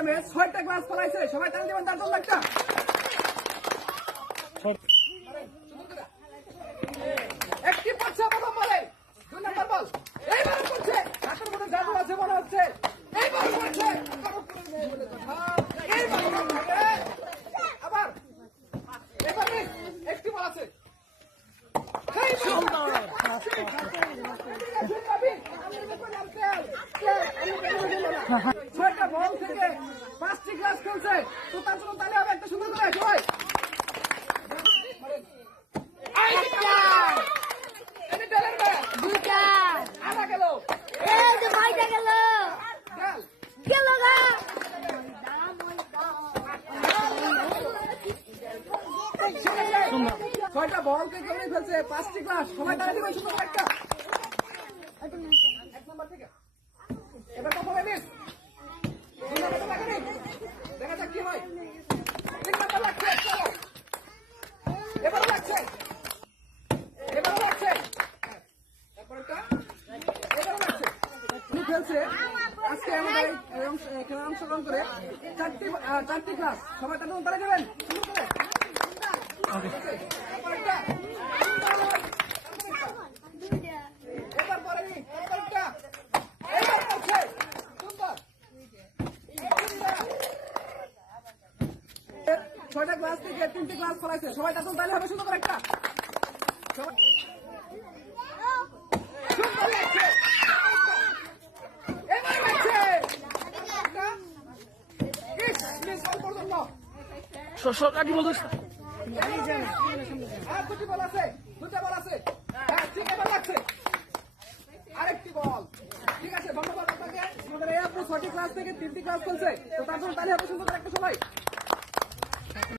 গেমে 6টা ক্লাস ফলাইছে, সবাই টান দিবেন তার জন্য একটা। একটি পড়ছে প্রথম বলে, 2 নম্বর বল এইবার পড়ছে, হাতের মধ্যে জাদু আছে মনে হচ্ছে, এইবার পড়ছে এইবার পড়ছে, আবার এবার একটি বল আছে, ছয়টা বল থেকে 5টি ক্লাস খেলছে, তো তার জন্য তাহলে হবে একটা সুন্দর করে সবাই। আনা গেল ছয়টা বল থেকে ফেলছে 5টি ক্লাস, সবাই তারা দিবেন সুন্দর একটা। 1 নম্বর থেকে এবার কত হবে মিস? 2 নম্বর লাগে দেখা যাক কি হয়। 3 নম্বর লাগছে, চলো এবার লাগছে, এবার লাগছে, তারপরটা এবার লাগছে। কি ফেলছে আজকে আমাদের খেলায় অংশগ্রহণ করে 4টি ক্লাস, সবাই তাদের তারা দেবেন সুন্দর করে। তারপরটা এবার পরে তারপরটা এবার করছে সুন্দর। 6টা ক্লাস থেকে 3টি ক্লাস করাইছে, সবাই তখন তাহলে হবে সুন্দর করে একটা। সবাই সুন্দর লাগছে, এবার লাগছে অল্প জন্য। সরকারি বলতে আর 2টি বল আছে, 2টা বল আছে, হ্যাঁ ঠিক এবার লাগছে আরেকটি বল। ঠিক আছে, ধন্যবাদ আপনাকে। আমাদের এই আপনি 6টি ক্লাস থেকে 3টি ক্লাস চলছে, তো তার জন্য তাহলে হবে সুন্দর একটা সবাই।